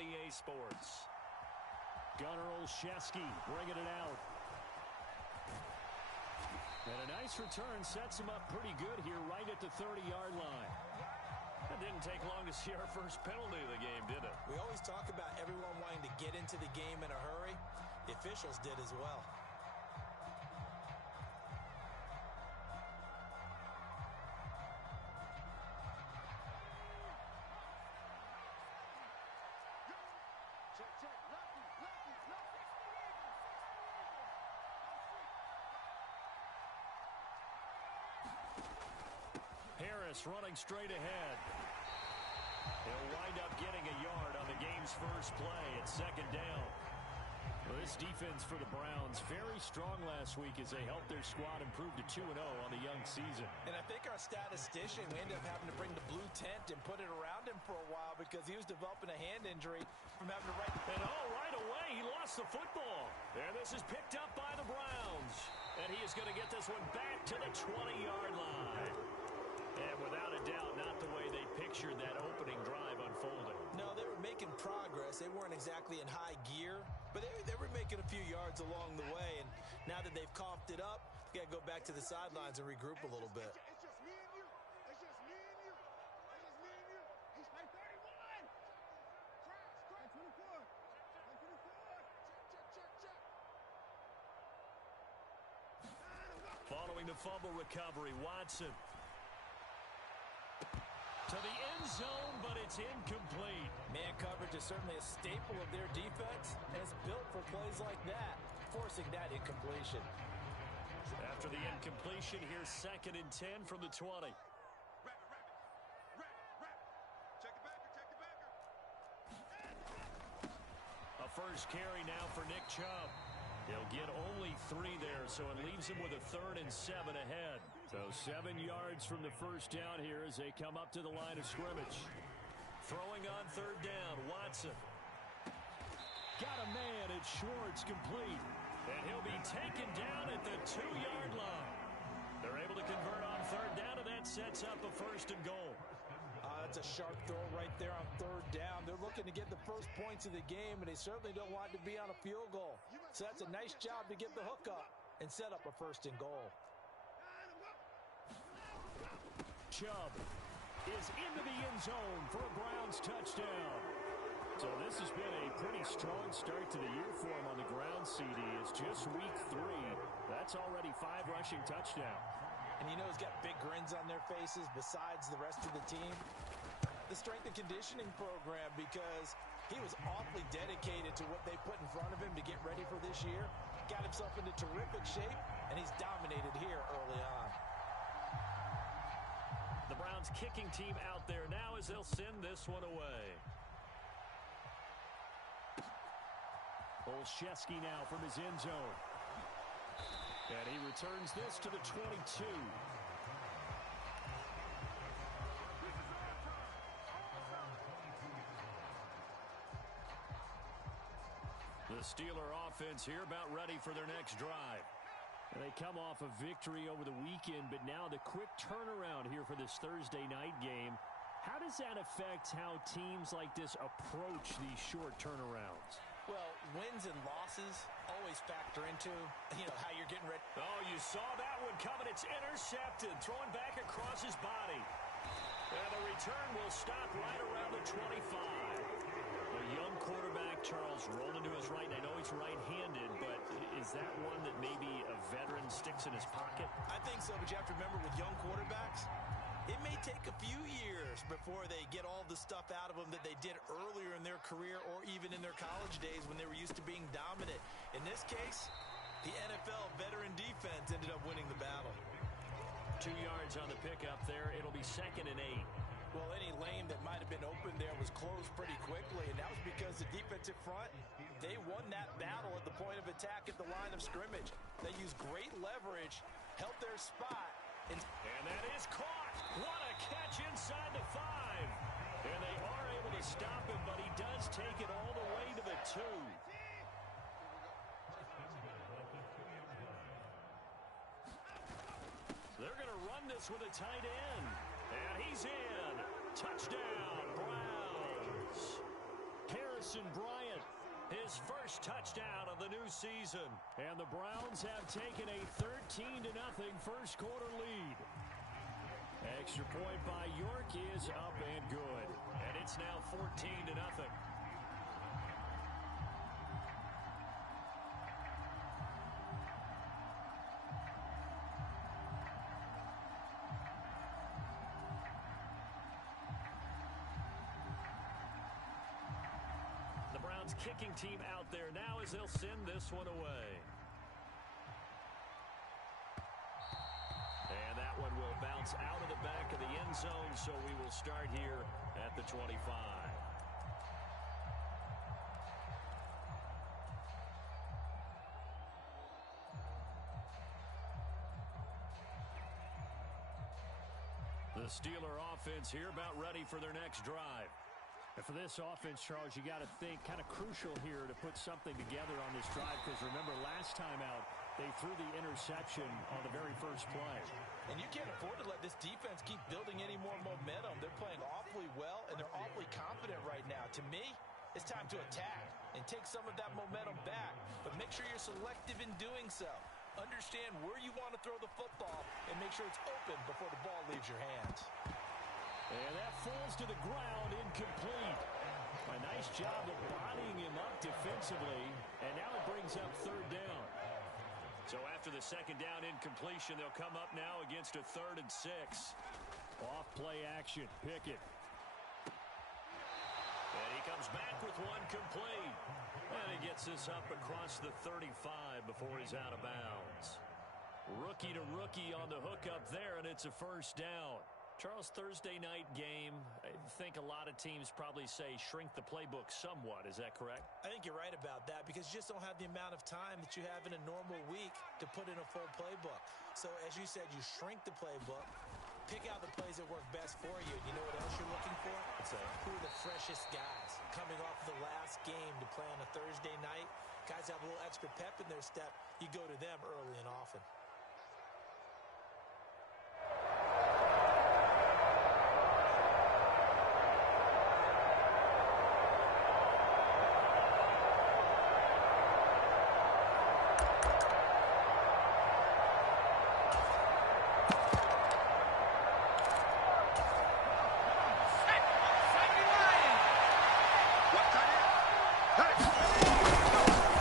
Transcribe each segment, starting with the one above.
on EA Sports. Gunnar Olszewski bringing it out. And a nice return sets him up pretty good here right at the 30-yard line. It didn't take long to see our first penalty of the game, did it? We always talk about everyone wanting to get into the game in a hurry. The officials did as well. Harris running straight ahead. He'll wind up getting a yard on the game's first play at second down. Well, this defense for the Browns, very strong last week as they helped their squad improve to 2-0 on the young season. And I think our statistician, we ended up having to bring the blue tent and put it around him for a while because he was developing a hand injury from having to And right away, he lost the football. And this is picked up by the Browns. And he is going to get this one back to the 20-yard line. And without a doubt, not the way they pictured that opening drive unfolding. No, they were making progress. They weren't exactly in high gear, but they were making a few yards along the way. And now that they've coughed it up, you got to go back to the sidelines and regroup a little bit. It's just me and you. It's just me and you. It's just me and you. He's my 31. Check. 24. 24. Following the fumble recovery, Watson. To the end zone, but it's incomplete. Man coverage is certainly a staple of their defense, and it's built for plays like that, forcing that incompletion. After the incompletion, here's 2nd and 10 from the 20. A first carry now for Nick Chubb. He'll get only 3 there, so it leaves him with a 3rd and 7 ahead. So 7 yards from the first down here as they come up to the line of scrimmage. Throwing on 3rd down, Watson. Got a man, it's Schwartz, complete. And he'll be taken down at the 2-yard line. They're able to convert on 3rd down, and that sets up a 1st and goal. That's a sharp throw right there on 3rd down. They're looking to get the first points of the game, and they certainly don't want it to be on a field goal. So that's a nice job to get the hook up and set up a 1st and goal. Chubb is into the end zone for a Browns touchdown. So this has been a pretty strong start to the year for him on the ground, CD. It's just week 3. That's already 5 rushing touchdowns. And you know he's got big grins on their faces besides the rest of the team. The strength and conditioning program, because he was awfully dedicated to what they put in front of him to get ready for this year. Got himself into terrific shape, and he's dominated here early on. The Browns kicking team out there now as they'll send this one away. Olszewski now from his end zone. And he returns this to the 22. The Steeler offense here about ready for their next drive. And they come off a victory over the weekend, but now the quick turnaround here for this Thursday night game. How does that affect how teams like this approach these short turnarounds? Well, wins and losses always factor into, how you're getting ready. Oh, you saw that one coming. It's intercepted, throwing back across his body. And the return will stop right around the 25. A young quarterback, Charles, rolling to his right. I know he's right-handed, but is that one that maybe a veteran sticks in his pocket? I think so, but you have to remember with young quarterbacks, it may take a few years before they get all the stuff out of them that they did earlier in their career or even in their college days when they were used to being dominant. In this case, the NFL veteran defense ended up winning the battle. 2 yards on the pickup there. It'll be 2nd and 8. Well, any lane that might have been open there was closed pretty quickly, and that was because the defensive front, they won that battle at the point of attack at the line of scrimmage. They used great leverage, held their spot. And that is caught. What a catch inside the 5. And they are able to stop him, but he does take it all the way to the 2. They're going to run this with a tight end. And he's in. Touchdown, Browns. Harris Harrison Bryant, his first touchdown of the new season. And the Browns have taken a 13-0 first quarter lead. Extra point by York is up and good. And it's now 14-0. Kicking team out there now as they'll send this one away. And that one will bounce out of the back of the end zone, so we will start here at the 25. The Steeler offense here about ready for their next drive. And for this offense, Charles, you got to think kind of crucial here to put something together on this drive, because remember last time out they threw the interception on the very first play. And you can't afford to let this defense keep building any more momentum. They're playing awfully well, and they're awfully confident right now. To me, it's time to attack and take some of that momentum back, but make sure you're selective in doing so. Understand where you want to throw the football and make sure it's open before the ball leaves your hands. And that falls to the ground, incomplete. A nice job of bodying him up defensively, and now it brings up third down. So after the second down incompletion, they'll come up now against a 3rd and 6. Off play action, Pickett. And he comes back with one complete. And he gets this up across the 35 before he's out of bounds. Rookie to rookie on the hookup there, and it's a first down. Charles, Thursday night game, I think a lot of teams probably say shrink the playbook somewhat. Is that correct? I think you're right about that, because you just don't have the amount of time that you have in a normal week to put in a full playbook. So as you said, you shrink the playbook, pick out the plays that work best for you. You know what else you're looking for? Who are the freshest guys coming off the last game to play on a Thursday night? Guys have a little extra pep in their step. You go to them early and often.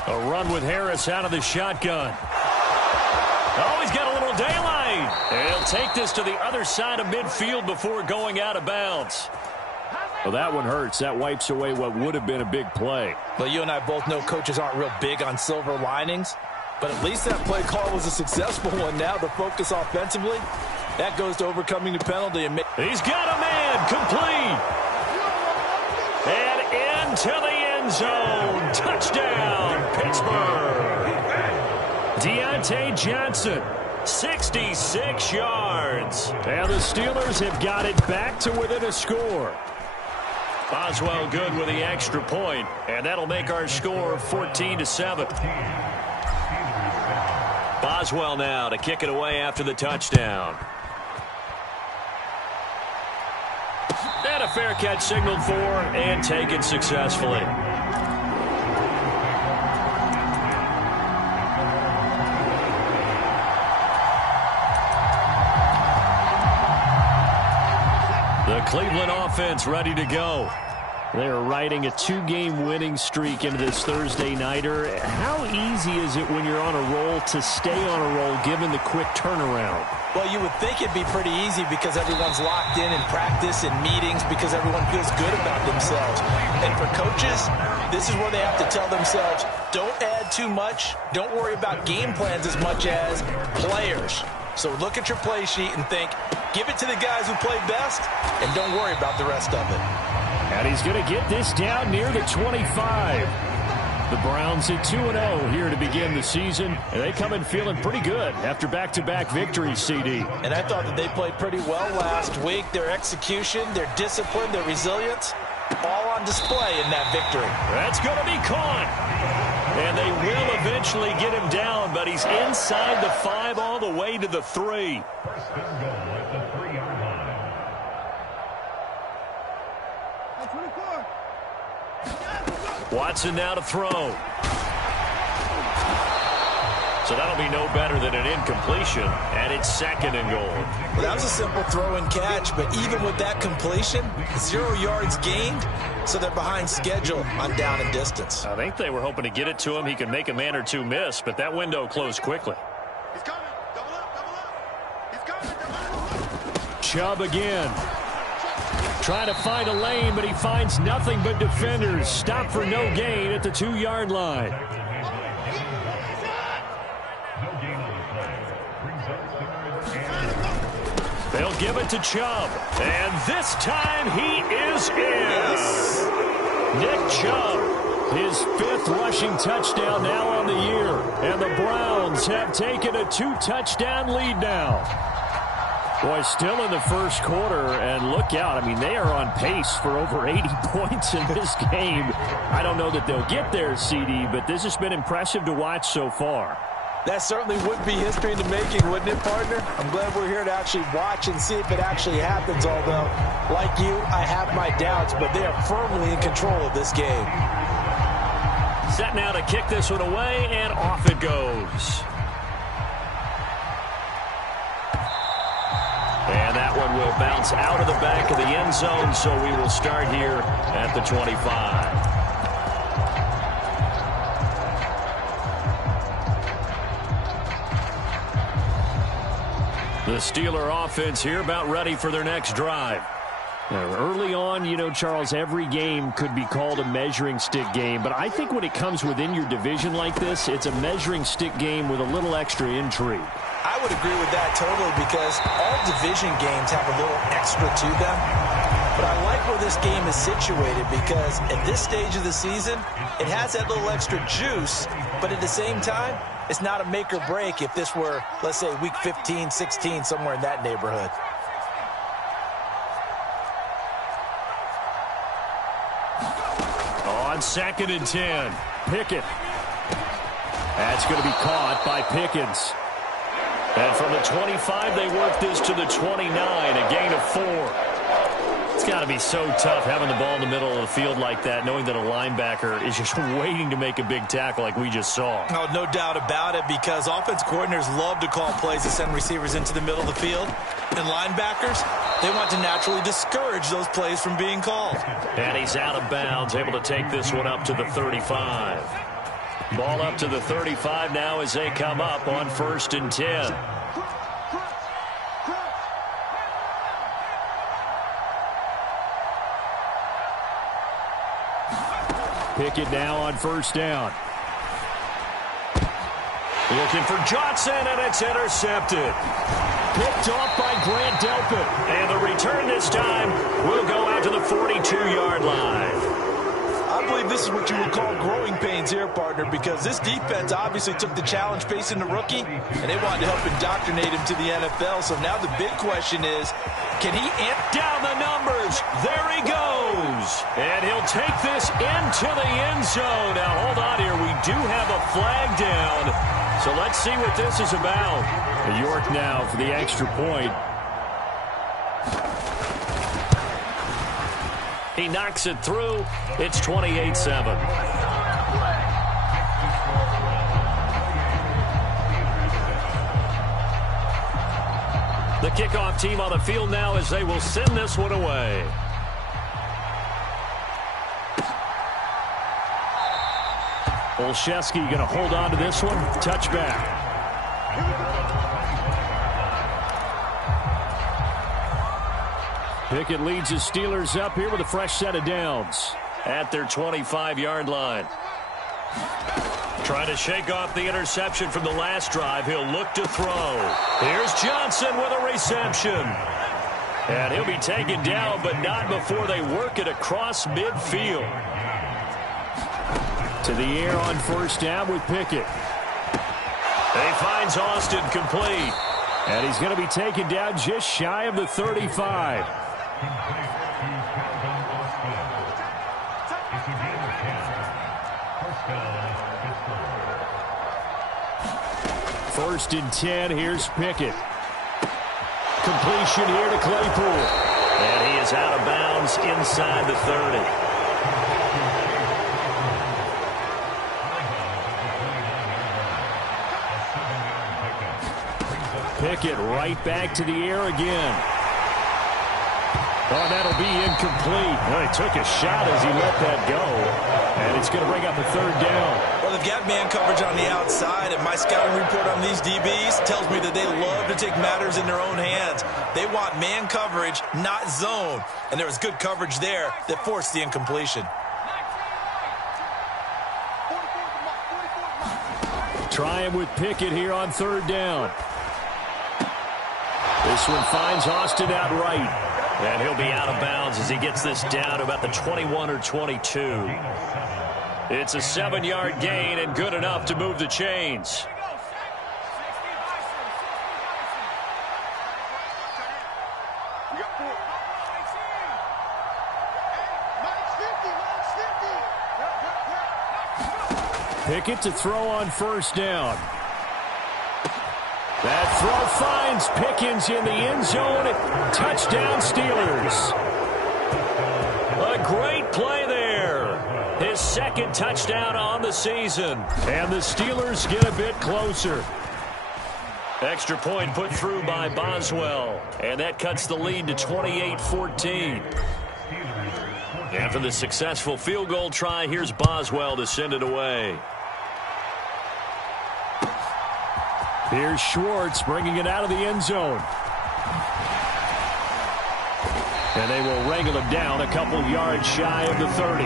A run with Harris out of the shotgun. Oh, he's got a little daylight. He'll take this to the other side of midfield before going out of bounds. Well, that one hurts. That wipes away what would have been a big play. Well, you and I both know coaches aren't real big on silver linings, but at least that play call was a successful one. Now the focus offensively, that goes to overcoming the penalty. And he's got a man complete. And into the end zone. Touchdown, Pittsburgh. Deontay Johnson, 66 yards. And the Steelers have got it back to within a score. Boswell good with the extra point, and that'll make our score 14-7. Boswell now to kick it away after the touchdown. And a fair catch signaled for and taken successfully. The Cleveland offense ready to go. They are riding a 2-game winning streak into this Thursday nighter. How easy is it when you're on a roll to stay on a roll given the quick turnaround? Well, you would think it'd be pretty easy because everyone's locked in practice and meetings because everyone feels good about themselves. And for coaches, this is where they have to tell themselves, don't add too much. Don't worry about game plans as much as players. So look at your play sheet and think, give it to the guys who play best, and don't worry about the rest of it. And he's going to get this down near the 25. The Browns at 2-0 here to begin the season, and they come in feeling pretty good after back-to-back victories, CD. And I thought that they played pretty well last week. Their execution, their discipline, their resilience, all on display in that victory. That's going to be caught. And they will eventually get him down, but he's inside the 5 all the way to the 3. First and goal at the 3-yard line. Hey, 24. Watson now to throw. So that'll be no better than an incompletion, and it's 2nd and goal. Well, that was a simple throw and catch, but even with that completion, 0 yards gained, so they're behind schedule on down and distance. I think they were hoping to get it to him. He could make a man or two miss, but that window closed quickly. He's coming. Double up, double up. He's coming, double up. Chubb again. Trying to find a lane, but he finds nothing but defenders. Stop for no gain at the 2-yard line. They'll give it to Chubb. And this time he is in. Yes. Nick Chubb, his 5th rushing touchdown now on the year. And the Browns have taken a 2-touchdown lead now. Boy, still in the first quarter, and look out. I mean, they are on pace for over 80 points in this game. I don't know that they'll get there, CD, but this has been impressive to watch so far. That certainly would be history in the making, wouldn't it, partner? I'm glad we're here to actually watch and see if it actually happens, although, like you, I have my doubts, but they are firmly in control of this game. Set now to kick this one away, and off it goes. And that one will bounce out of the back of the end zone, so we will start here at the 25. The Steeler offense here about ready for their next drive. Now, early on, you know, Charles, every game could be called a measuring stick game, but I think when it comes within your division like this, it's a measuring stick game with a little extra intrigue. I would agree with that totally because all division games have a little extra to them. But I like where this game is situated because at this stage of the season, it has that little extra juice, but at the same time, it's not a make or break if this were, let's say, week 15, 16, somewhere in that neighborhood. On 2nd and 10, Pickett. That's going to be caught by Pickens. And from the 25, they work this to the 29, a gain of 4. It's got to be so tough having the ball in the middle of the field like that, knowing that a linebacker is just waiting to make a big tackle like we just saw. Oh, no doubt about it, because offense coordinators love to call plays to send receivers into the middle of the field. And linebackers, they want to naturally discourage those plays from being called. And he's out of bounds, able to take this one up to the 35. Ball up to the 35 now as they come up on 1st and 10. Pickett now on 1st down. Looking for Johnson, and it's intercepted. Picked off by Grant Delpit. And the return this time will go out to the 42-yard line. I believe this is what you would call growing pains here, partner, because this defense obviously took the challenge facing the rookie, and they wanted to help indoctrinate him to the NFL. So now the big question is, can he amp down the numbers? There he goes. And he'll take this into the end zone. Now, hold on here. We do have a flag down. So let's see what this is about. York now for the extra point. He knocks it through. It's 28-7. The kickoff team on the field now as they will send this one away. Olszewski going to hold on to this one. Touchback. Pickett leads his Steelers up here with a fresh set of downs. At their 25-yard line. Trying to shake off the interception from the last drive. He'll look to throw. Here's Johnson with a reception. And he'll be taken down, but not before they work it across midfield. To the air on 1st down with Pickett. He finds Austin complete. And he's going to be taken down just shy of the 35. First and 10, here's Pickett. Completion here to Claypool. And he is out of bounds inside the 30. Pickett right back to the air again. Oh, that'll be incomplete. Well, he took a shot as he let that go. And it's going to bring up a third down. Well, they've got man coverage on the outside, and my scouting report on these DBs tells me that they love to take matters in their own hands. They want man coverage, not zone. And there was good coverage there that forced the incompletion. Trying with Pickett here on third down. This one finds Austin out right. And he'll be out of bounds as he gets this down to about the 21 or 22. It's a 7-yard gain and good enough to move the chains. Pickett to throw on first down. That throw finds Pickens in the end zone. Touchdown, Steelers. A great play there. His second touchdown on the season. And the Steelers get a bit closer. Extra point put through by Boswell. And that cuts the lead to 28-14. After the successful field goal try, here's Boswell to send it away. Here's Schwartz bringing it out of the end zone. And they will wrangle him down a couple yards shy of the 30.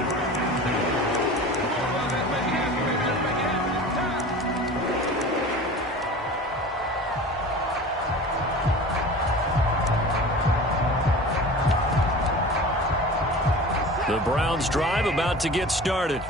The Browns drive about to get started.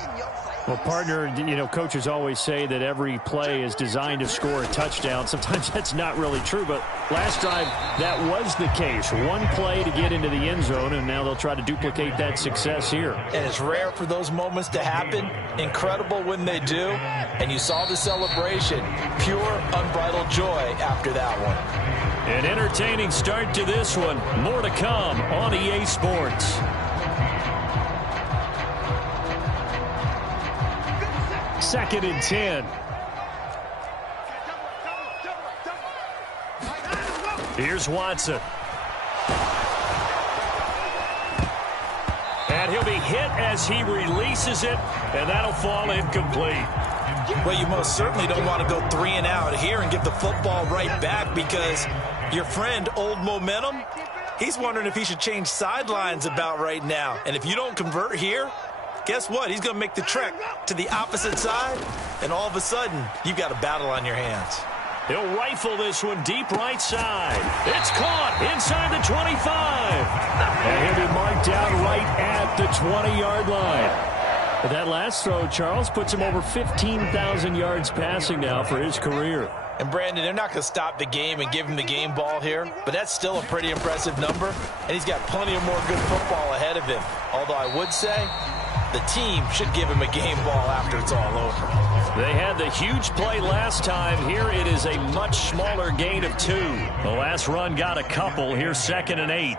Well, partner, you know, coaches always say that every play is designed to score a touchdown. Sometimes that's not really true, but last drive, that was the case. One play to get into the end zone, and now they'll try to duplicate that success here. And it's rare for those moments to happen. Incredible when they do. And you saw the celebration. Pure, unbridled joy after that one. An entertaining start to this one. More to come on EA Sports. Second and 10. Here's Watson. And he'll be hit as he releases it, and that'll fall incomplete. Well, you most certainly don't want to go 3 and out here and give the football right back, because your friend, Old Momentum, he's wondering if he should change sidelines about right now. And if you don't convert here, guess what? He's going to make the trek to the opposite side, and all of a sudden, you've got a battle on your hands. He'll rifle this one deep right side. It's caught inside the 25. And he'll be marked down right at the 20-yard line. But that last throw, Charles, puts him over 15,000 yards passing now for his career. And, Brandon, they're not going to stop the game and give him the game ball here, but that's still a pretty impressive number, and he's got plenty of more good football ahead of him. Although I would say the team should give him a game ball after it's all over. They had the huge play last time. Here it is a much smaller gain of 2. The last run got a couple. Here's 2nd and 8.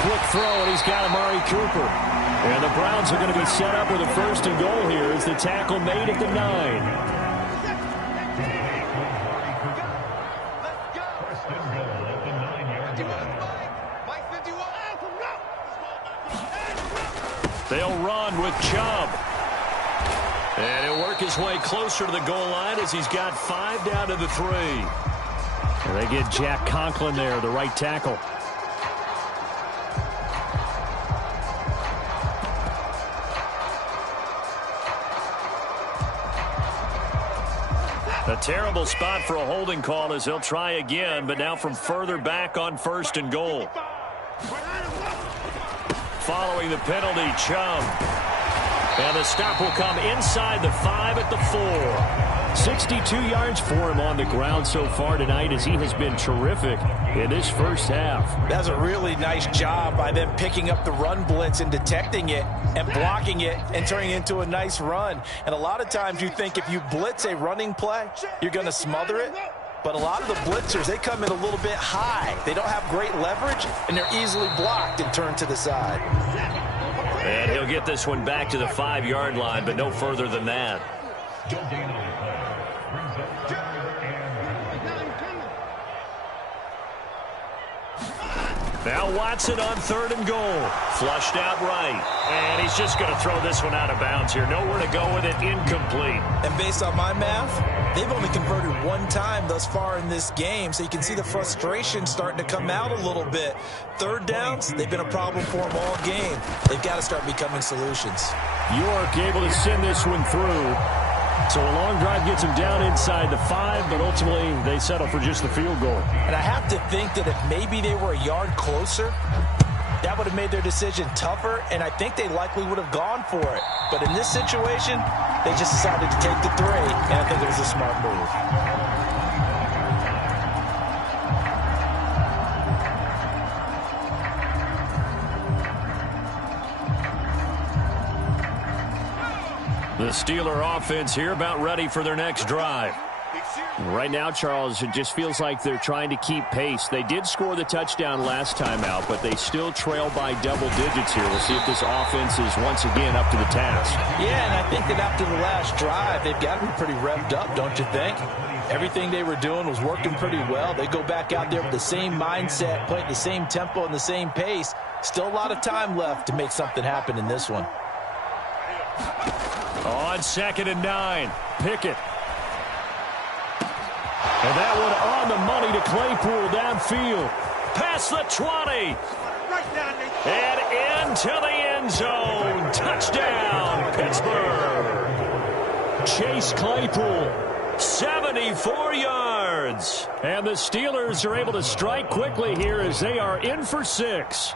Quick throw, and he's got Amari Cooper. And the Browns are going to be set up with a 1st and goal here as the tackle made at the 9. They'll run with Chubb. And he'll work his way closer to the goal line as he's got 5 down to the 3. And they get Jack Conklin there, the right tackle. A terrible spot for a holding call as they'll try again, but now from further back on 1st and goal. Following the penalty, Chubb. And the stop will come inside the 5 at the 4. 62 yards for him on the ground so far tonight as he has been terrific in this first half. That's a really nice job by them picking up the run blitz and detecting it and blocking it and turning it into a nice run. And a lot of times you think if you blitz a running play, you're going to smother it. But a lot of the blitzers, they come in a little bit high. They don't have great leverage, and they're easily blocked and turned to the side. And he'll get this one back to the 5-yard line, but no further than that. Now Watson on 3rd and goal. Flushed out right. And he's just going to throw this one out of bounds here. Nowhere to go with it. Incomplete. And based on my math, they've only converted one time thus far in this game, so you can see the frustration starting to come out a little bit. 3rd downs, they've been a problem for them all game. They've got to start becoming solutions. York able to send this one through. So a long drive gets them down inside the 5, but ultimately they settle for just the field goal. And I have to think that if maybe they were a yard closer, that would have made their decision tougher, and I think they likely would have gone for it. But in this situation, they just decided to take the 3, and I think it was a smart move. The Steeler offense here about ready for their next drive. Right now, Charles, it just feels like they're trying to keep pace. They did score the touchdown last time out, but they still trail by double digits here. We'll see if this offense is once again up to the task. Yeah, and I think that after the last drive, they've got to be pretty revved up, don't you think? Everything they were doing was working pretty well. They go back out there with the same mindset, playing the same tempo and the same pace. Still a lot of time left to make something happen in this one. On 2nd and 9, Pickett. And that one on the money to Claypool downfield. Past the 20. And into the end zone. Touchdown, Pittsburgh. Chase Claypool, 74 yards. And the Steelers are able to strike quickly here as they are in for 6.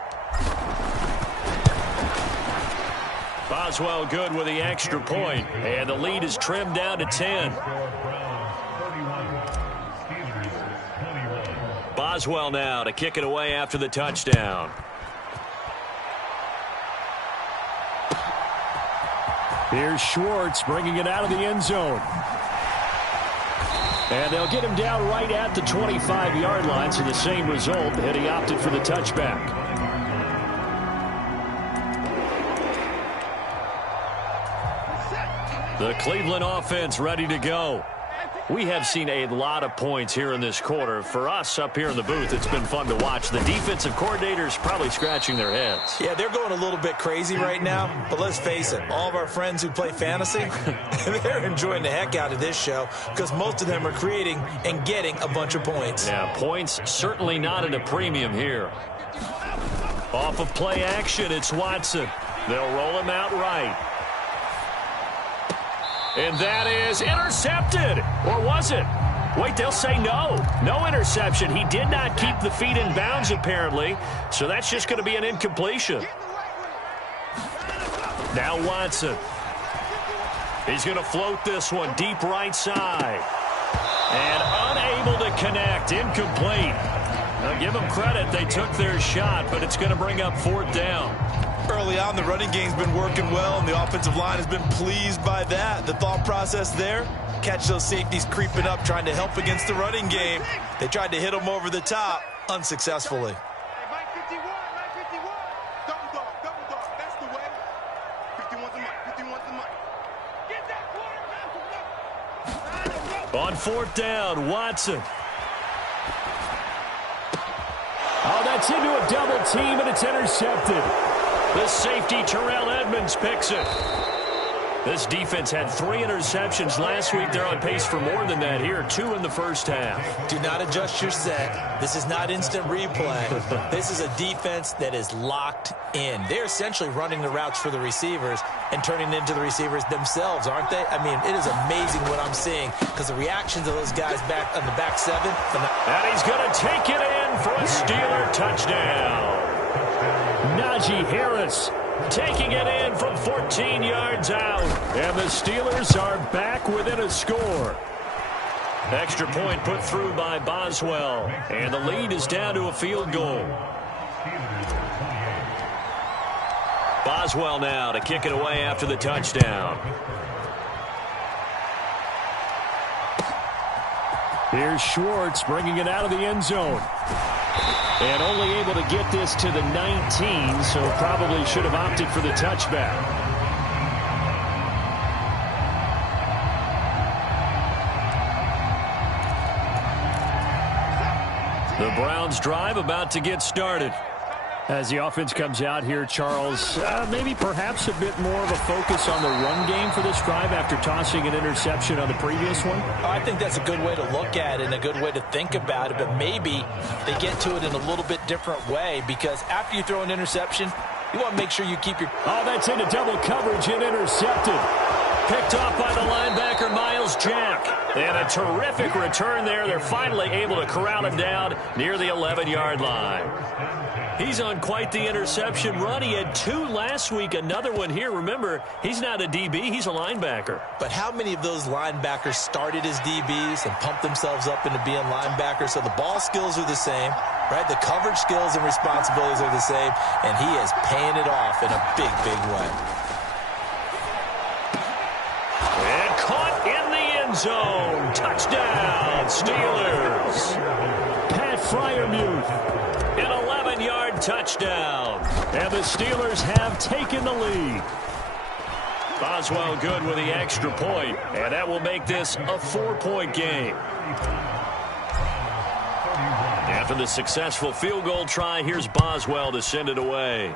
Boswell good with the extra point, and the lead is trimmed down to 10. Boswell now to kick it away after the touchdown. Here's Schwartz bringing it out of the end zone. And they'll get him down right at the 25-yard line, so the same result, and he opted for the touchback. The Cleveland offense ready to go. We have seen a lot of points here in this quarter. For us up here in the booth, it's been fun to watch. The defensive coordinators probably scratching their heads. Yeah, they're going a little bit crazy right now. But let's face it, all of our friends who play fantasy, they're enjoying the heck out of this show because most of them are creating and getting a bunch of points. Yeah, points certainly not at a premium here. Off of play action, it's Watson. They'll roll him out right. And that is intercepted. Or was it? Wait, they'll say no. No interception. He did not keep the feet in bounds, apparently. So that's just going to be an incompletion. Now Watson. He's going to float this one deep right side. And unable to connect. Incomplete. Now give them credit. They took their shot, but it's going to bring up 4th down. Early on, the running game's been working well, and the offensive line has been pleased by that. The thought process there, catch those safeties creeping up, trying to help against the running game. They tried to hit them over the top, unsuccessfully. Mike 51, Mike 51. Double dog, that's the way. 51's the mic, 51's the mic. Get that quarterback. On 4th down, Watson. Oh, that's into a double team, and it's intercepted. The safety, Terrell Edmonds, picks it. This defense had 3 interceptions last week. They're on pace for more than that here. 2 in the first half. Do not adjust your set. This is not instant replay. This is a defense that is locked in. They're essentially running the routes for the receivers and turning into the receivers themselves, aren't they? I mean, it is amazing what I'm seeing because the reactions of those guys back on the back 7. And he's going to take it in for a Steeler touchdown. Najee Harris taking it in from 14 yards out. And the Steelers are back within a score. Extra point put through by Boswell. And the lead is down to a field goal. Boswell now to kick it away after the touchdown. Here's Schwartz bringing it out of the end zone. And only able to get this to the 19, so probably should have opted for the touchback. The Browns drive about to get started. As the offense comes out here, Charles, maybe perhaps a bit more of a focus on the run game for this drive after tossing an interception on the previous one? I think that's a good way to look at it and a good way to think about it, but maybe they get to it in a little bit different way, because after you throw an interception, you want to make sure you keep your... Oh, that's into double coverage and intercepted. Picked off by the linebacker, Miles Jack. And a terrific return there. They're finally able to corral him down near the 11-yard line. He's on quite the interception run. He had 2 last week, another one here. Remember, he's not a DB, he's a linebacker. But how many of those linebackers started as DBs and pumped themselves up into being linebackers? So the ball skills are the same, right? The coverage skills and responsibilities are the same, and he is paying it off in a big, big way. And caught in the end zone. Touchdown, Steelers. Pat Freiermuth. An 11-yard touchdown. And the Steelers have taken the lead. Boswell good with the extra point, and that will make this a 4-point game. After the successful field goal try, here's Boswell to send it away.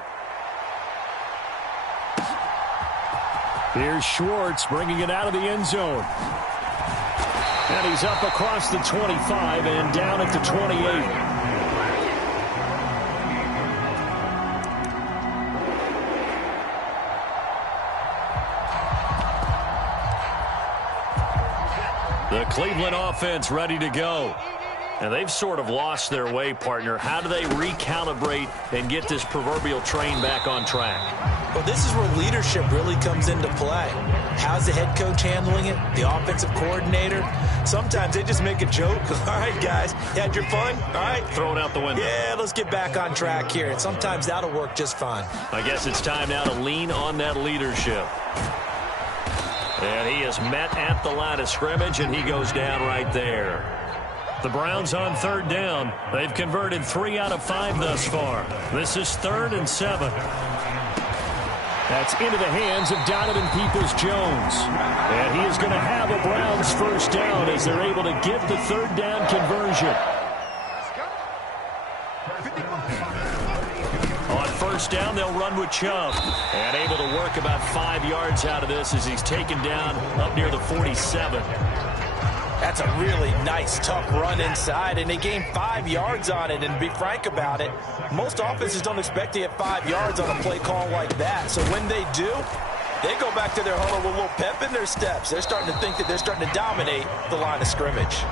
Here's Schwartz bringing it out of the end zone. And he's up across the 25 and down at the 28. The Cleveland offense ready to go. And they've sort of lost their way, partner. How do they recalibrate and get this proverbial train back on track? Well, this is where leadership really comes into play. How's the head coach handling it? The offensive coordinator? Sometimes they just make a joke. All right, guys, you had your fun? All right. Throw it out the window. Yeah, let's get back on track here. And sometimes that'll work just fine. I guess it's time now to lean on that leadership. And he is met at the line of scrimmage, and he goes down right there. The Browns on 3rd down. They've converted 3 out of 5 thus far. This is 3rd and 7. That's into the hands of Donovan Peoples-Jones. And he is going to have a Browns first down as they're able to get the 3rd down conversion. On first down, they'll run with Chubb. And able to work about 5 yards out of this as he's taken down up near the 47. That's a really nice, tough run inside, and they gained 5 yards on it. And to be frank about it, most offenses don't expect to get 5 yards on a play call like that. So when they do, they go back to their huddle with a little pep in their steps. They're starting to think that they're starting to dominate the line of scrimmage.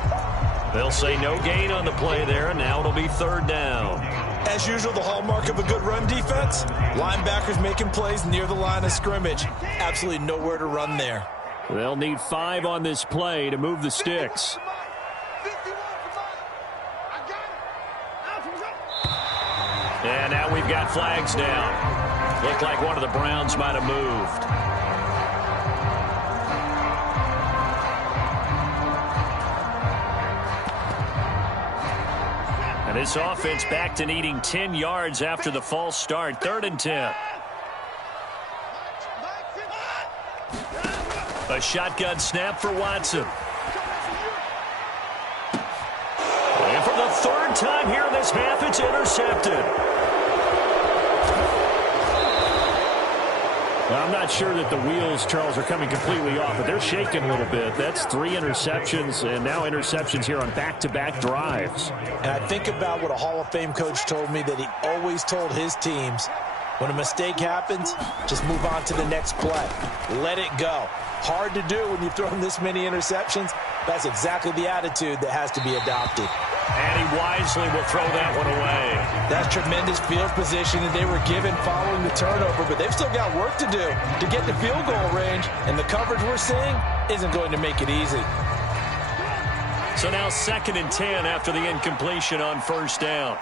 They'll say no gain on the play there, and now it'll be 3rd down. As usual, the hallmark of a good run defense, linebackers making plays near the line of scrimmage. Absolutely nowhere to run there. They'll need 5 on this play to move the sticks. And now we've got flags down. Looked like one of the Browns might have moved. And this offense back to needing 10 yards after the false start. 3rd and 10. A shotgun snap for Watson. And for the 3rd time here in this half, it's intercepted. Well, I'm not sure that the wheels, Charles, are coming completely off, but they're shaking a little bit. That's 3 interceptions, and now interceptions here on back-to-back drives. And I think about what a Hall of Fame coach told me, that he always told his teams, when a mistake happens, just move on to the next play. Let it go. Hard to do when you've thrown this many interceptions. That's exactly the attitude that has to be adopted. And he wisely will throw that one away. That's tremendous field position that they were given following the turnover, but they've still got work to do to get to field goal range, and the coverage we're seeing isn't going to make it easy. So now 2nd and 10 after the incompletion on first down.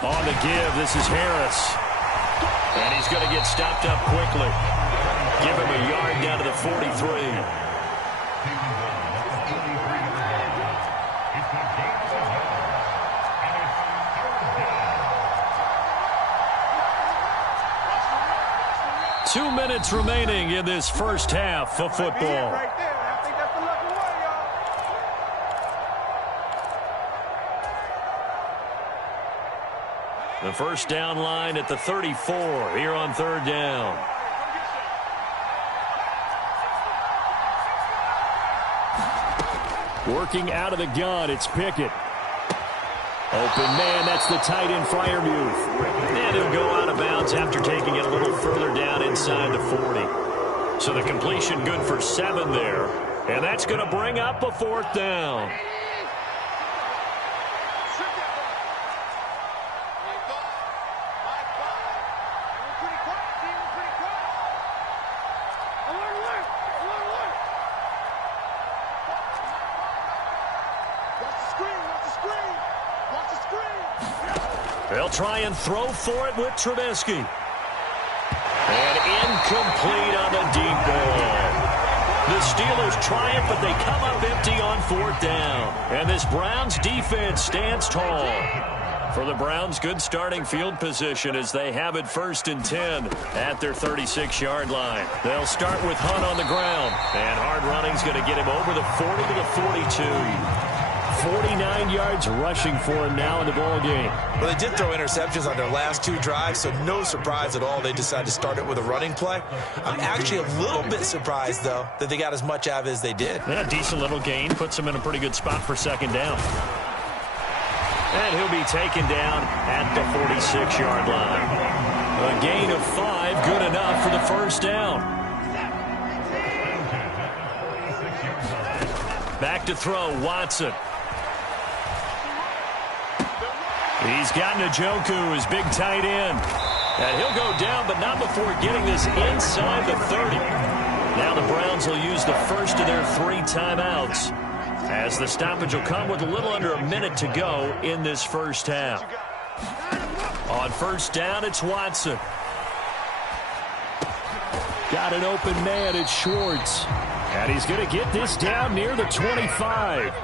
On the give, this is Harris. And he's going to get stopped up quickly. Give him a yard down to the 43. Two minutes remaining in this first half of football. The first down line at the 34 here on third down. Working out of the gun, it's Pickett. Open man, that's the tight end Freiermuth. And he'll go out of bounds after taking it a little further down inside the 40. So the completion good for 7 there. And that's going to bring up a fourth down. They'll try and throw for it with Trubisky. And incomplete on the deep ball. The Steelers triumph, but they come up empty on fourth down. And this Browns defense stands tall. For the Browns, good starting field position as they have it 1st and 10 at their 36-yard line. They'll start with Hunt on the ground. And hard running's going to get him over the 40 to the 42. 49 yards rushing for him now in the ball game. Well, they did throw interceptions on their last 2 drives, so no surprise at all they decided to start it with a running play. I'm actually a little bit surprised, though, that they got as much out of it as they did. Yeah, decent little gain. Puts them in a pretty good spot for 2nd down. And he'll be taken down at the 46-yard line. A gain of 5, good enough for the 1st down. Back to throw, Watson. He's got Njoku, his big tight end. And he'll go down, but not before getting this inside the 30. Now the Browns will use the first of their 3 timeouts, as the stoppage will come with a little under a minute to go in this first half. On 1st down, it's Watson. Got an open man, it's Schwartz. And he's going to get this down near the 25.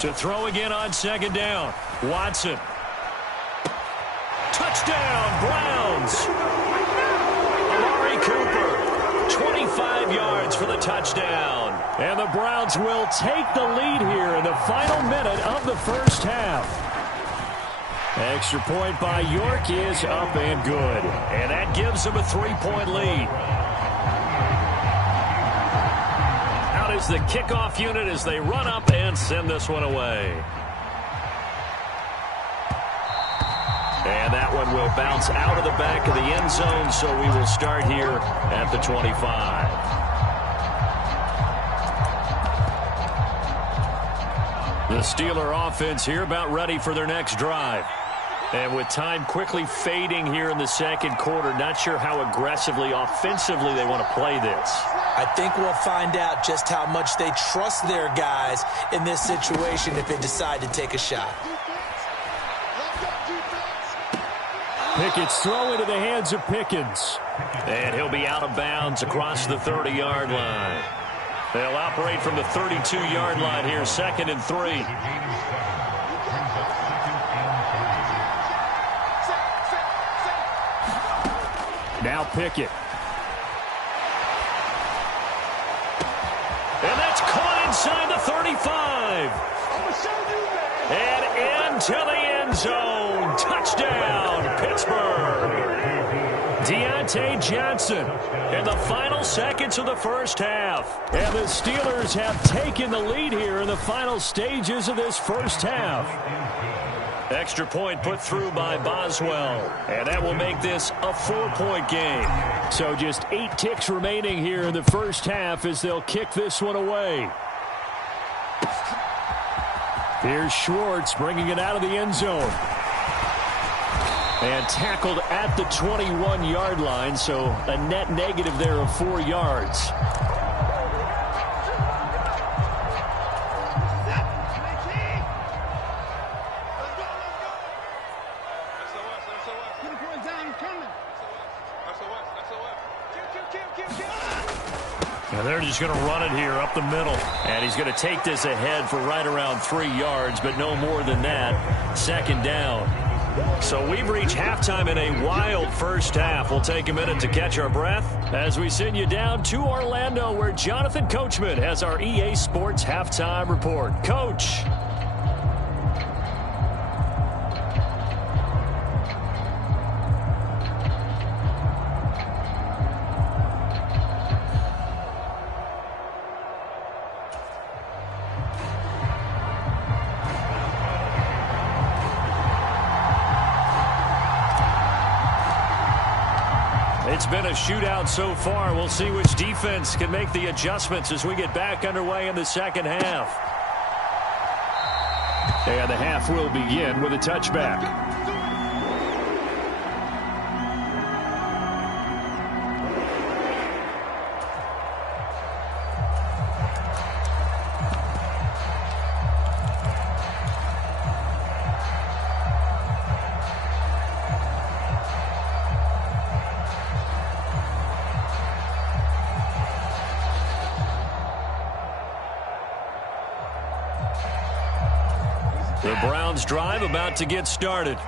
To throw again on 2nd down. Watson. Touchdown, Browns. Amari Cooper, 25 yards for the touchdown. And the Browns will take the lead here in the final minute of the first half. Extra point by York is up and good. And that gives them a 3-point lead. Out is the kickoff unit as they run up and send this one away. And that one will bounce out of the back of the end zone, so we will start here at the 25. The Steeler offense here about ready for their next drive. And with time quickly fading here in the 2nd quarter, not sure how aggressively, offensively they want to play this. I think we'll find out just how much they trust their guys in this situation if they decide to take a shot. Pickett's throw into the hands of Pickens. And he'll be out of bounds across the 30-yard line. They'll operate from the 32-yard line here, 2nd and 3. Now Pickett. And that's caught inside the 35. And into the end zone. Touchdown, Pittsburgh. Deontay Johnson in the final seconds of the first half. And the Steelers have taken the lead here in the final stages of this first half. Extra point put through by Boswell. And that will make this a 4-point game. So just 8 ticks remaining here in the first half as they'll kick this one away. Here's Schwartz bringing it out of the end zone. And tackled at the 21-yard line, so a net negative there of 4 yards. And they're just going to run it here up the middle. And he's going to take this ahead for right around 3 yards, but no more than that. 2nd down. So we've reached halftime in a wild first half. We'll take a minute to catch our breath as we send you down to Orlando, where Jonathan Coachman has our EA Sports Halftime Report. Coach. It's been a shootout so far. We'll see which defense can make the adjustments as we get back underway in the second half. And the half will begin with a touchback. The Browns drive about to get started.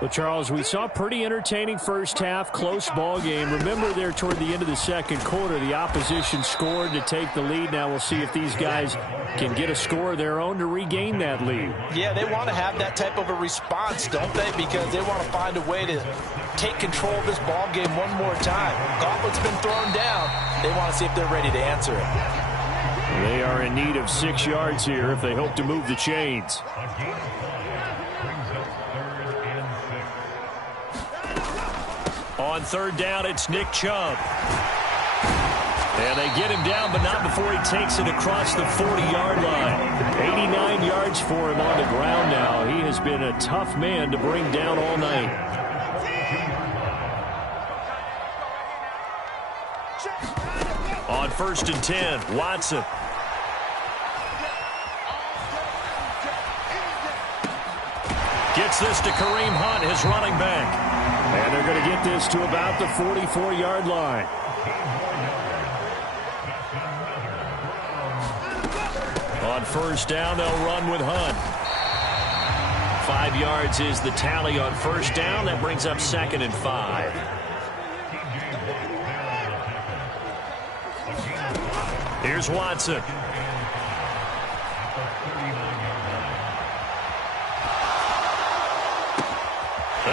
Well, Charles, we saw a pretty entertaining first half, close ball game. Remember there toward the end of the second quarter, the opposition scored to take the lead. Now we'll see if these guys can get a score of their own to regain that lead. Yeah, they want to have that type of a response, don't they? Because they want to find a way to take control of this ball game one more time. Gauntlet's been thrown down. They want to see if they're ready to answer it. They are in need of 6 yards here if they hope to move the chains. On third down, it's Nick Chubb. And they get him down, but not before he takes it across the 40-yard line. 89 yards for him on the ground now. He has been a tough man to bring down all night. On first and 10, Watson. Gets this to Kareem Hunt, his running back. And they're going to get this to about the 44-yard line. On first down, they'll run with Hunt. 5 yards is the tally on first down. That brings up 2nd and 5. Here's Watson.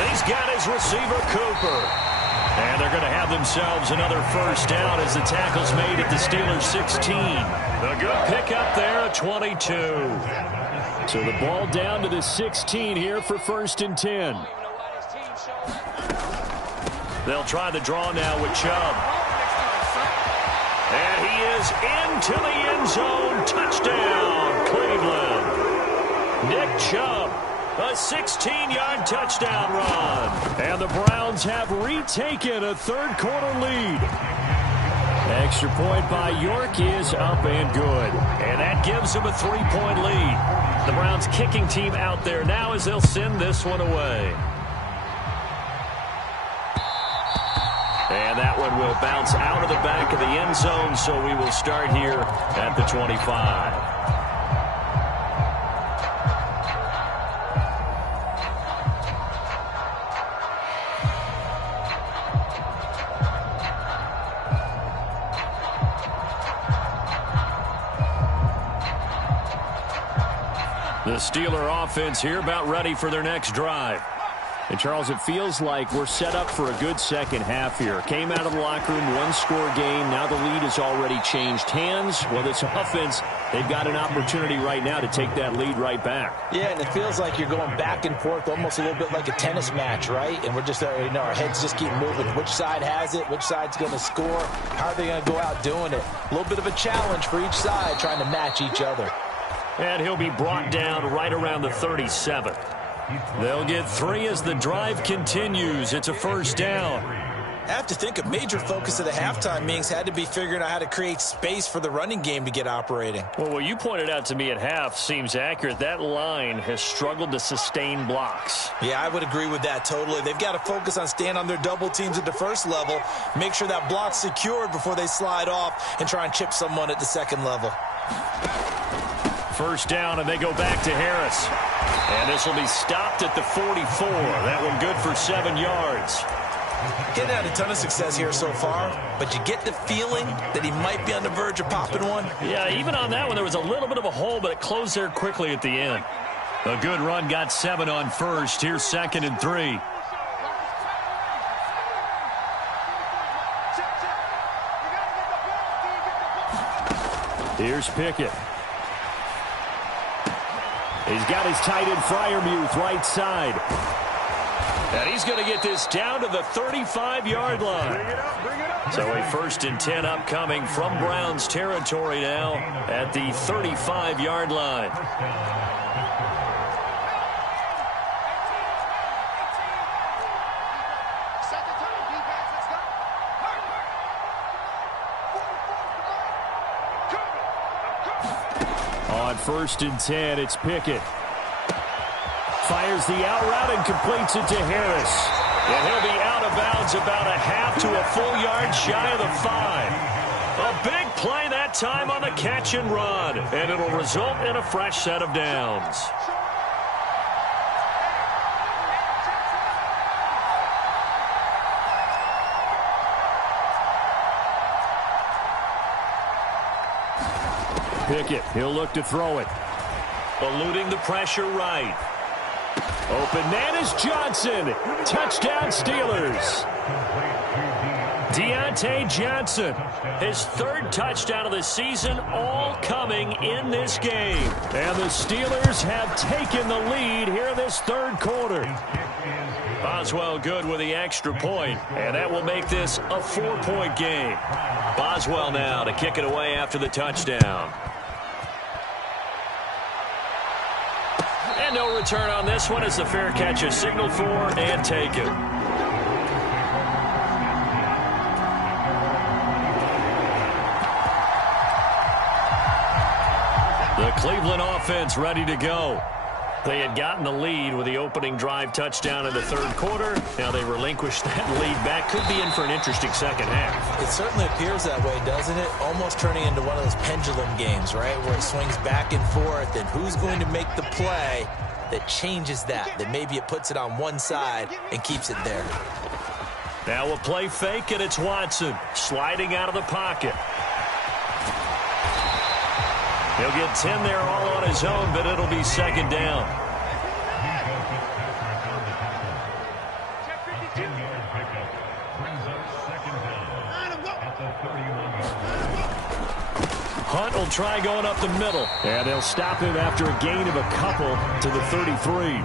He's got his receiver, Cooper. And they're going to have themselves another first down as the tackle's made at the Steelers' 16. A good pickup there at 22. So the ball down to the 16 here for first and 10. They'll try the draw now with Chubb. And he is into the end zone. Touchdown, Cleveland. Nick Chubb. A 16-yard touchdown run. And the Browns have retaken a third-quarter lead. Extra point by York is up and good. And that gives them a 3-point lead. The Browns kicking team out there now as they'll send this one away. And that one will bounce out of the back of the end zone, so we will start here at the 25. The Steeler offense here about ready for their next drive. And, Charles, it feels like we're set up for a good second half here. Came out of the locker room, one-score game. Now the lead has already changed hands. Well, this offense, they've got an opportunity right now to take that lead right back. Yeah, and it feels like you're going back and forth, almost a little bit like a tennis match, right? And we're just, our heads just keep moving. Which side has it? Which side's going to score? How are they going to go out doing it? A little bit of a challenge for each side, trying to match each other. And he'll be brought down right around the 37. They'll get 3 as the drive continues. It's a first down. I have to think a major focus of the halftime meetings had to be figuring out how to create space for the running game to get operating. Well, what you pointed out to me at half seems accurate. That line has struggled to sustain blocks. Yeah, I would agree with that totally. They've got to focus on staying on their double teams at the first level, make sure that block's secured before they slide off and try and chip someone at the second level. first down, and they go back to Harris. And this will be stopped at the 44. That one good for 7 yards. Getting had a ton of success here so far, but you get the feeling that he might be on the verge of popping one. Yeah, even on that one, there was a little bit of a hole, but it closed there quickly at the end. A good run, got 7 on first. Here's 2nd and 3. Here's Pickett. He's got his tight end Freiermuth right side. And he's going to get this down to the 35-yard line. Bring it up. So a 1st and 10 upcoming from Browns territory now at the 35-yard line. On 1st and 10, it's Pickett. Fires the out route and completes it to Harris. And he'll be out of bounds about a half to a full yard shy of the 5. A big play that time on the catch and run. And it'll result in a fresh set of downs. Pickett, he'll look to throw it. Eluding the pressure right. Open man is Johnson. Touchdown Steelers. Deontay Johnson, his 3rd touchdown of the season, all coming in this game. And the Steelers have taken the lead here this 3rd quarter. Boswell good with the extra point, and that will make this a 4-point game. Boswell now to kick it away after the touchdown. And no return on this one as the fair catch is signaled for and taken. The Cleveland offense ready to go. They had gotten the lead with the opening drive touchdown in the 3rd quarter. Now they relinquished that lead back. Could be in for an interesting second half. It certainly appears that way, doesn't it? Almost turning into one of those pendulum games, right, where it swings back and forth, and who's going to make the play that changes that maybe it puts it on one side and keeps it there. Now a play fake, and it's Watson sliding out of the pocket. He'll get 10 there all on his own, but it'll be 2nd down. Hunt will try going up the middle. And they'll stop him after a gain of a couple to the 33.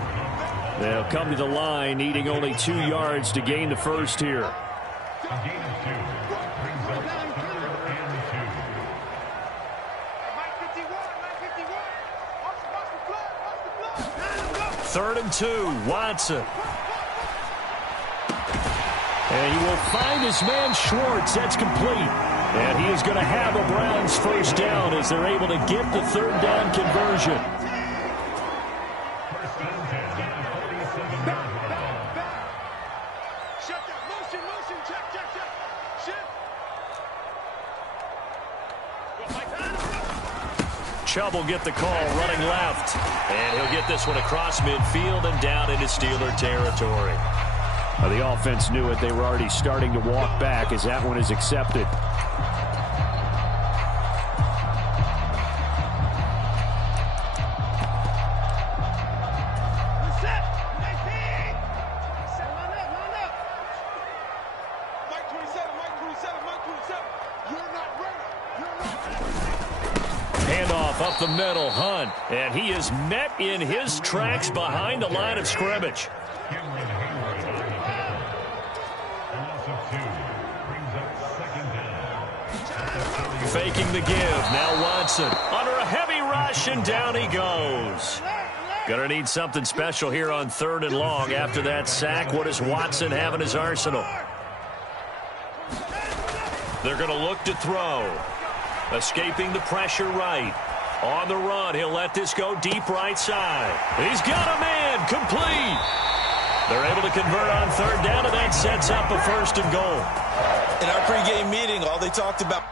They'll come to the line, needing only 2 yards to gain the first here. Third and 2, Watson. And he will find his man Schwartz. That's complete. And he is going to have a Browns first down as they're able to get the 3rd down conversion. Chubb will get the call running left. And he'll get this one across midfield and down into Steeler territory. The offense knew it. They were already starting to walk back as that one is accepted. Handoff up the middle, Hunt. And he is met in his tracks behind the line of scrimmage. Faking the give. Now Watson under a heavy rush, and down he goes. Gonna need something special here on 3rd and long after that sack. What does Watson have in his arsenal? They're going to look to throw. Escaping the pressure right. On the run, he'll let this go deep right side. He's got a man. Complete. They're able to convert on 3rd down, and that sets up a 1st and goal. In our pregame meeting, all they talked about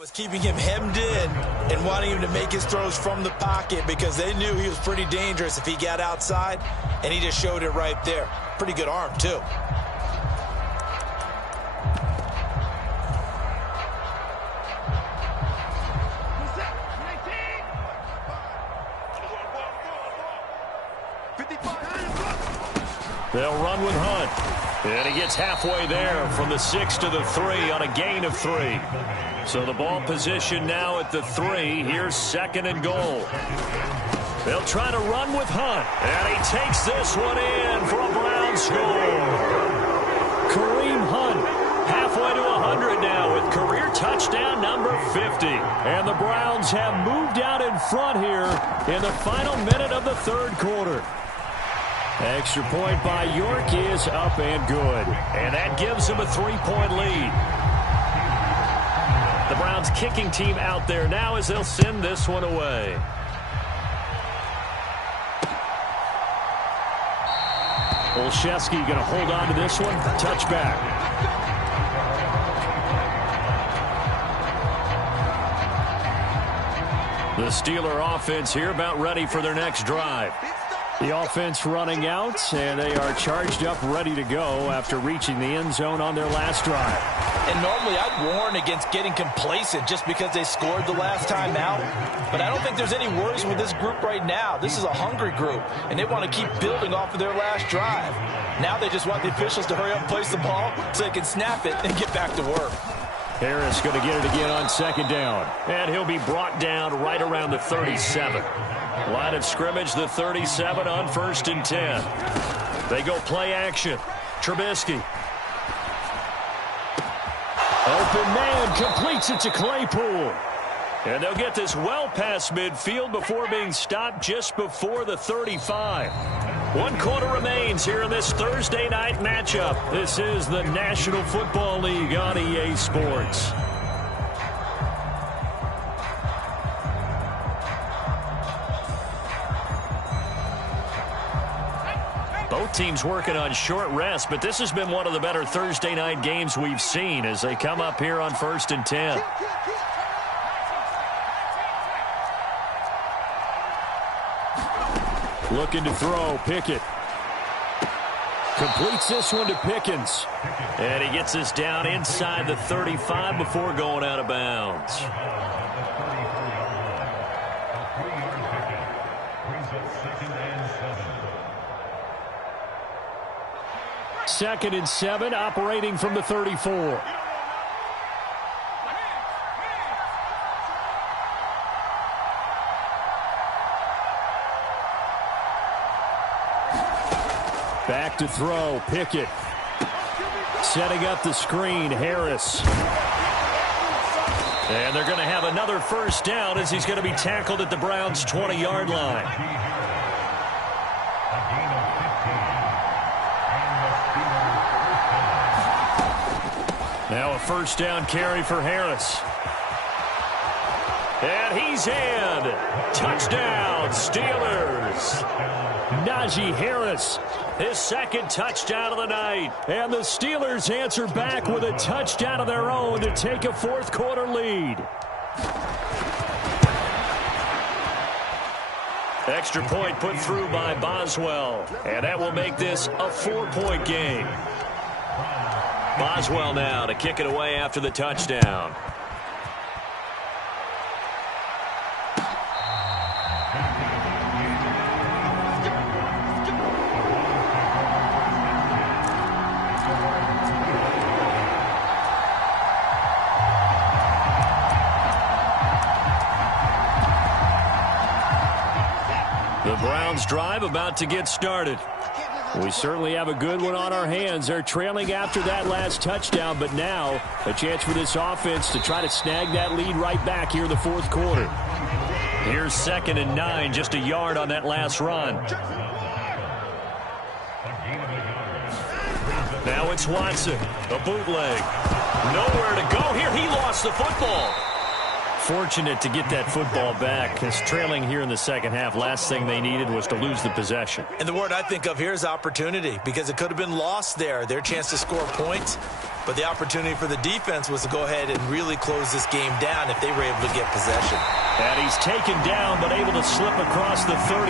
Was keeping him hemmed in and wanting him to make his throws from the pocket because they knew he was pretty dangerous if he got outside, and he just showed it right there. Pretty good arm, too. They'll run with Hunt. And he gets halfway there from the 6 to the 3 on a gain of 3. So the ball position now at the 3. Here's 2nd and goal. They'll try to run with Hunt. And he takes this one in for a Brown score. Kareem Hunt halfway to 100 now with career touchdown number 50. And the Browns have moved out in front here in the final minute of the 3rd quarter. Extra point by York is up and good. And that gives them a 3-point lead. The Browns kicking team out there now as they'll send this one away. Olszewski going to hold on to this one. Touchback. The Steeler offense here about ready for their next drive. The offense running out, and they are charged up, ready to go after reaching the end zone on their last drive. And normally I'd warn against getting complacent just because they scored the last time out. But I don't think there's any worries with this group right now. This is a hungry group, and they want to keep building off of their last drive. Now they just want the officials to hurry up and place the ball so they can snap it and get back to work. Harris going to get it again on 2nd down. And he'll be brought down right around the 37. Line of scrimmage, the 37 on 1st and 10. They go play action. Trubisky. Open man completes it to Claypool. And they'll get this well past midfield before being stopped just before the 35. 1 quarter remains here in this Thursday night matchup. This is the National Football League on EA Sports. Both teams working on short rest, but this has been one of the better Thursday night games we've seen as they come up here on 1st and 10. Looking to throw, Pickett. Completes this one to Pickens. And he gets this down inside the 35 before going out of bounds. 2nd and 7, operating from the 34. Back to throw, Pickett. Setting up the screen, Harris. And they're going to have another 1st down as he's going to be tackled at the Browns' 20-yard line. Now a 1st down carry for Harris. And he's in. Touchdown, Steelers. Najee Harris, his 2nd touchdown of the night. And the Steelers answer back with a touchdown of their own to take a 4th quarter lead. Extra point put through by Boswell. And that will make this a 4-point game. Boswell now to kick it away after the touchdown. The Browns drive about to get started. We certainly have a good one on our hands. They're trailing after that last touchdown, but now a chance for this offense to try to snag that lead right back here in the 4th quarter. Here's 2nd and 9, just a yard on that last run. Now it's Watson, a bootleg. Nowhere to go here. He lost the football. Fortunate to get that football back, because trailing here in the second half, last thing they needed was to lose the possession. And the word I think of here is opportunity, because it could have been lost there, their chance to score points. But the opportunity for the defense was to go ahead and really close this game down if they were able to get possession. And he's taken down, but able to slip across the 35.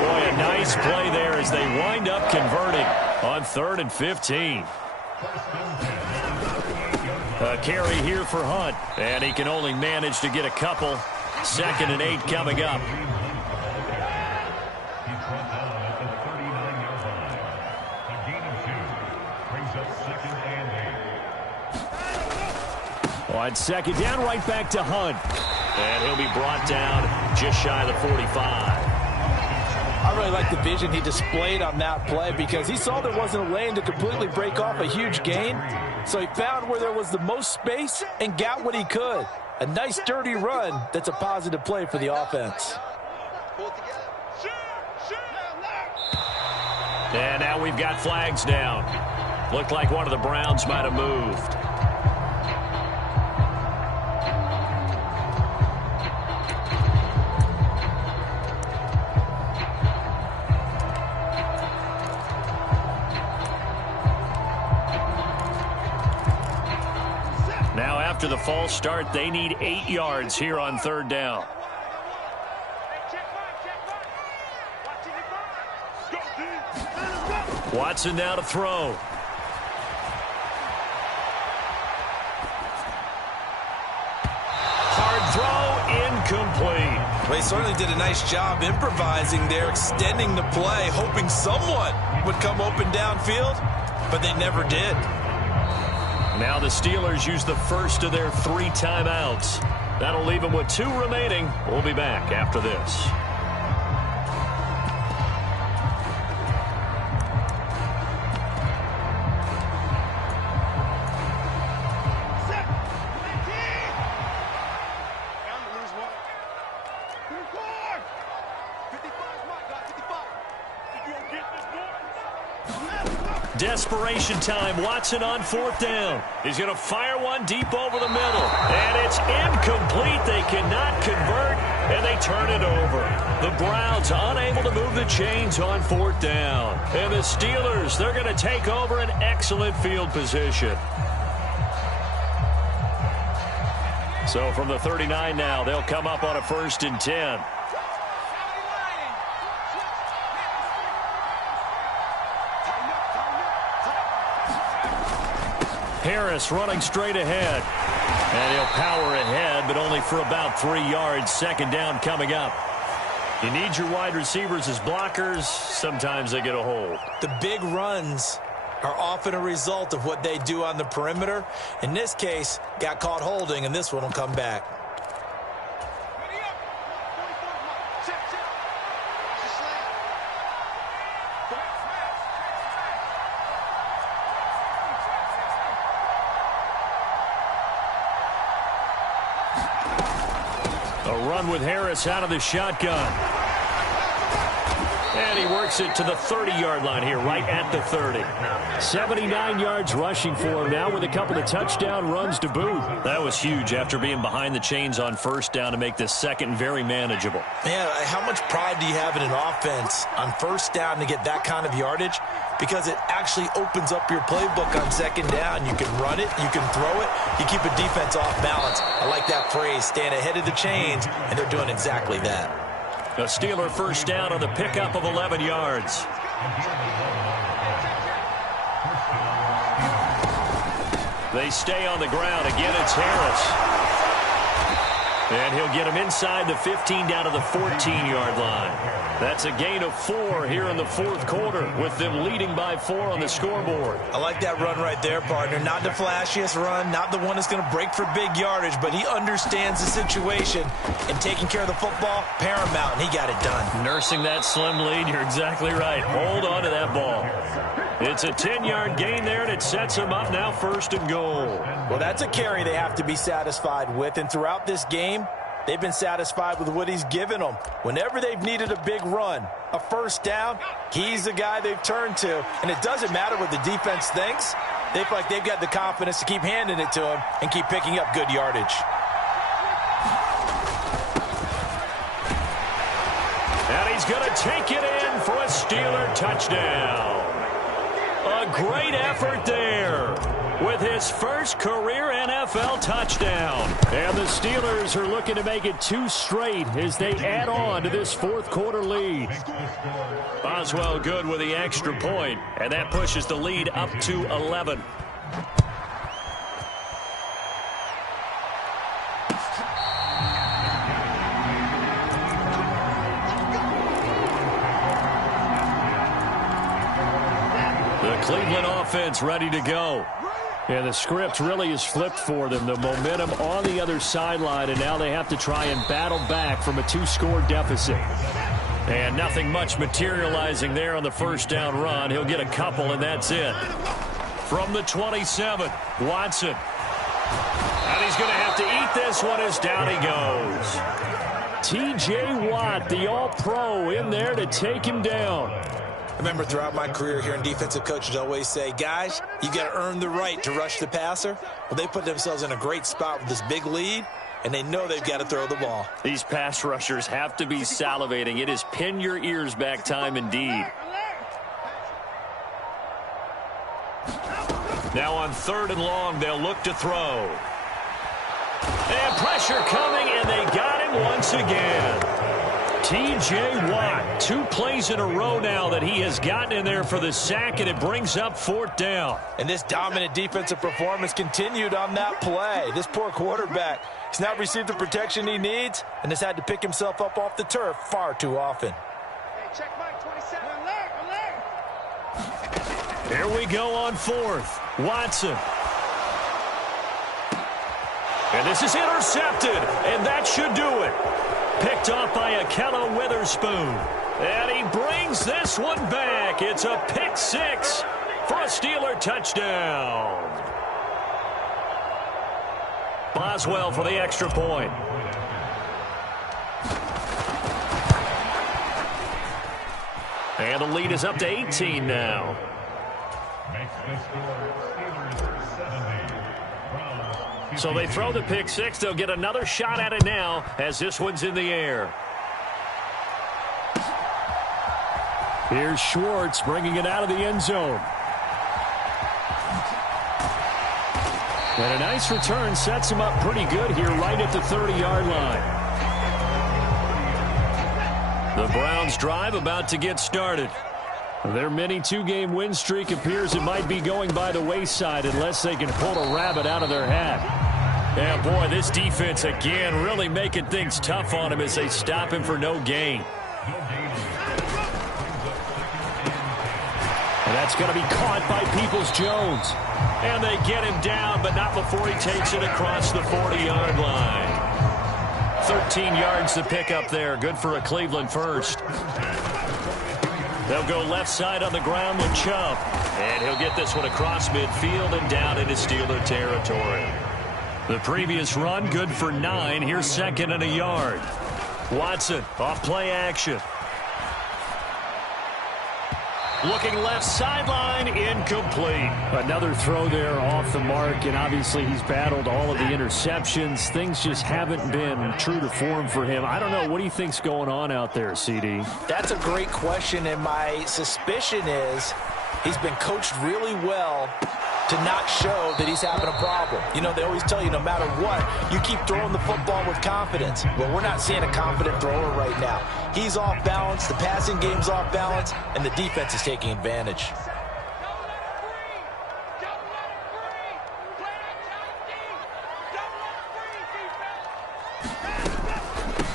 Boy, a nice play there as they wind up converting on 3rd and 15. A carry here for Hunt, and he can only manage to get a couple. 2nd and 8 coming up. On 2nd down, right back to Hunt. And he'll be brought down just shy of the 45. I really like the vision he displayed on that play, because he saw there wasn't a lane to completely break off a huge gain. So he found where there was the most space and got what he could. A nice, dirty run that's a positive play for the offense. And now we've got flags down. Looked like one of the Browns might have moved. After the false start, they need 8 yards here on 3rd down. Watson now to throw. Hard throw, incomplete. Well, he certainly did a nice job improvising there, extending the play, hoping someone would come open downfield, but they never did. Now the Steelers use the first of their 3 timeouts. That'll leave them with 2 remaining. We'll be back after this. Desperation time. Watson on 4th down. He's going to fire one deep over the middle. And it's incomplete. They cannot convert, and they turn it over. The Browns unable to move the chains on 4th down. And the Steelers, they're going to take over an excellent field position. So from the 39 now, they'll come up on a 1st and 10. Harris running straight ahead. And he'll power ahead, but only for about 3 yards. 2nd down coming up. You need your wide receivers as blockers. Sometimes they get a hold. The big runs are often a result of what they do on the perimeter. In this case, got caught holding, and this one will come back. With Harris out of the shotgun. And he works it to the 30-yard line here, right at the 30. 79 yards rushing for him now with a couple of touchdown runs to boot. That was huge after being behind the chains on 1st down to make this 2nd very manageable. Man, how much pride do you have in an offense on 1st down to get that kind of yardage? Because it actually opens up your playbook on 2nd down. You can run it, you can throw it, you keep a defense off balance. I like that phrase, staying ahead of the chains, and they're doing exactly that. A Steeler 1st down on the pickup of 11 yards. They stay on the ground. Again, it's Harris. And he'll get him inside the 15 down to the 14-yard line. That's a gain of 4 here in the 4th quarter with them leading by 4 on the scoreboard. I like that run right there, partner. Not the flashiest run, not the one that's going to break for big yardage, but he understands the situation, and taking care of the football, paramount, and he got it done. Nursing that slim lead, you're exactly right. Hold on to that ball. It's a 10-yard gain there, and it sets them up now 1st and goal. Well, that's a carry they have to be satisfied with, and throughout this game, they've been satisfied with what he's given them. Whenever they've needed a big run, a 1st down, he's the guy they've turned to. And it doesn't matter what the defense thinks. They feel like they've got the confidence to keep handing it to him and keep picking up good yardage. going to take it in for a Steeler touchdown. A great effort there with his first career NFL touchdown. And the Steelers are looking to make it 2 straight as they add on to this fourth quarter lead. Boswell good with the extra point, and that pushes the lead up to 11. Cleveland offense ready to go. And the script really is flipped for them. The momentum on the other sideline, and now they have to try and battle back from a 2-score deficit. And nothing much materializing there on the first down run. He'll get a couple, and that's it. From the 27, Watson. And he's going to have to eat this one as down he goes. T.J. Watt, the all-pro, in there to take him down. I remember throughout my career hearing defensive coaches always say, guys, you got to earn the right to rush the passer. Well, they put themselves in a great spot with this big lead, and they know they've got to throw the ball. These pass rushers have to be salivating. It is pin your ears back time indeed. Now on 3rd and long, they'll look to throw. And pressure coming, and they got him once again. T.J. Watt, 2 plays in a row now that he has gotten in there for the sack, and it brings up 4th down. And this dominant defensive performance continued on that play. This poor quarterback has not received the protection he needs and has had to pick himself up off the turf far too often. Hey, check Mike 27. Alert. Here we go on 4th. Watson. And this is intercepted, and that should do it. Picked off by Akello Witherspoon. And he brings this one back. It's a pick 6 for a Steeler touchdown. Boswell for the extra point. And the lead is up to 18 now. So they throw the pick 6. They'll get another shot at it now as this one's in the air. Here's Schwartz bringing it out of the end zone. And a nice return sets him up pretty good here right at the 30-yard line. The Browns drive about to get started. Their mini 2-game win streak appears it might be going by the wayside unless they can pull a rabbit out of their hat. Yeah, boy, this defense again really making things tough on him as they stop him for no gain. And that's going to be caught by Peoples-Jones. And they get him down, but not before he takes it across the 40-yard line. 13 yards to pick up there. Good for a Cleveland first. They'll go left side on the ground with Chubb. And he'll get this one across midfield and down into Steeler territory. The previous run, good for 9. Here's 2nd and a yard. Watson, off play action. Looking left sideline, incomplete. Another throw there off the mark, and obviously he's battled all of the interceptions. Things just haven't been true to form for him. I don't know. What do you think's going on out there, CD? That's a great question, and my suspicion is he's been coached really well to not show that he's having a problem. You know, they always tell you no matter what, you keep throwing the football with confidence. Well, we're not seeing a confident thrower right now. He's off balance, the passing game's off balance, and the defense is taking advantage.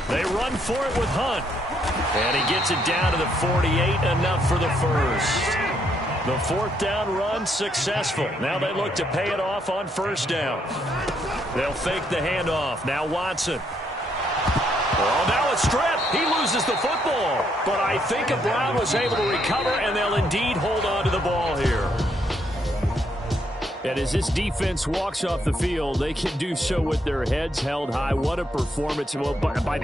They run for it with Hunt. And he gets it down to the 48, enough for the first. The 4th down run successful. Now they look to pay it off on 1st down. They'll fake the handoff. Now Watson. Oh, now a strip. He loses the football. But I think Brown was able to recover, and they'll indeed hold on to the ball here. And as this defense walks off the field, they can do so with their heads held high. What a performance. Well, by the